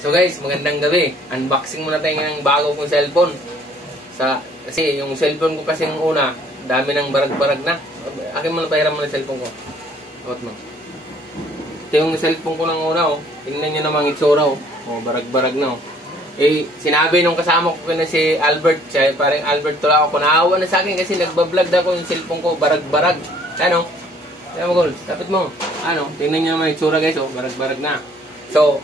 So guys, magandang gabi. Unboxing muna tayo ng bago kong cellphone. Kasi yung cellphone ko kasi yung una, dami ng barag-barag na. Akin mo na pahiram mo ng cellphone ko. Out mo. Ito yung cellphone ko ng una, oh. Tingnan nyo namang itsura, oh. Oh, barag-barag na, oh. Eh, sinabi nung kasama ko na si Albert, siya parang Albert Tula ako, naawa na sa akin kasi nagbablog na ko yung cellphone ko, barag-barag. Ano? Kaya mo, Gold, tapit mo. Ano? Tingnan nyo naman itsura, guys, oh. Barag-barag na. So,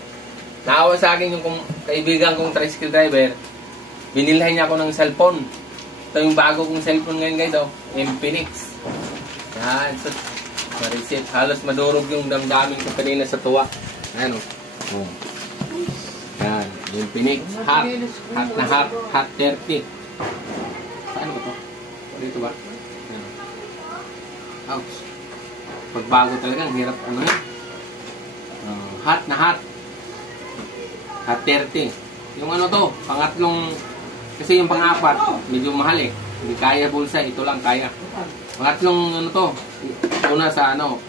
naawa sa akin yung kaibigan kong tricycle driver, binilhan niya ako ng cellphone. Ito yung bago kong cellphone ngayon, guys, oh. Infinix. Yan. So, marisit. Halos madurog yung damdamin ko kanina sa tuwa. Ano? Oh. Yan. Infinix. Hot. Hot na hot. Hot 30. Paano ba ito? Dito ba? Yan. Ouch. Pagbago talaga, ang hirap ano yun. Hot na hot. Hot 30. Yung ano to, pangatlong, kasi yung pang-apat, medyo mahal eh. Hindi kaya bulsa, ito lang kaya. Pangatlong ano to, una sa ano,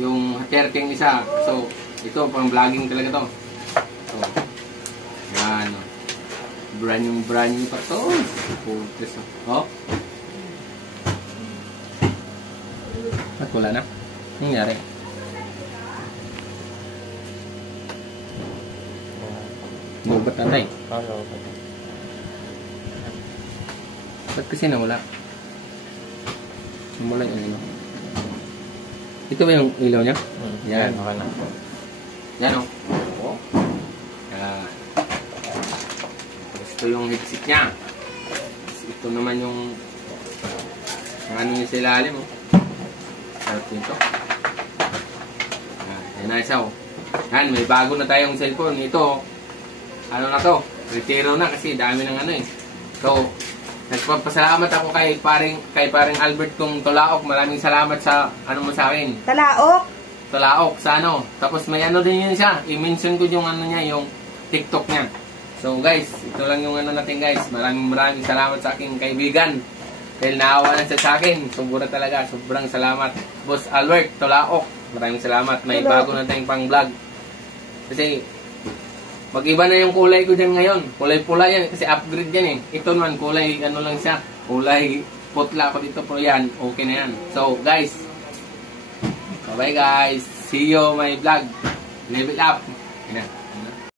yung Hot 30 isa. So, ito pang vlogging talaga to. So, yan. Brand new pa to. Oh. At wala na. Anong nangyari? Lubat na tayo. Ba't kasi nawala? Nawala yung ilaw. Ito ba yung ilaw niya? Yan. Okay na. Yan o. Oh. Yan. Ito yung headset niya. Ito naman yung ano yung silalim o. Sarap nito. Yan na isa o. Yan, may bago na tayong cellphone. Ito, ano na to? Retiro na kasi dami ng ano eh. So, nagpapasalamat ako kay paring Albert kong Tulaok. Maraming salamat sa ano mo sa akin. Tulaok sa ano. Tapos may ano din yun siya. I-mention ko yung ano niya, yung TikTok niya. So guys, ito lang yung ano natin guys. Maraming salamat sa aking kaibigan. Dahil naawa na siya sa akin. Sobrang salamat. Boss Albert Tulaok. Maraming salamat. May bago na tayong pang vlog. Kasi mag-iba na yung kulay ko dyan ngayon. Kulay pula yan. Kasi upgrade yan eh. Ito naman kulay ano lang siya. Kulay putla ko dito. Pero yan. Okay na yan. So guys. Bye bye guys. See you my vlog. Level up. Yan.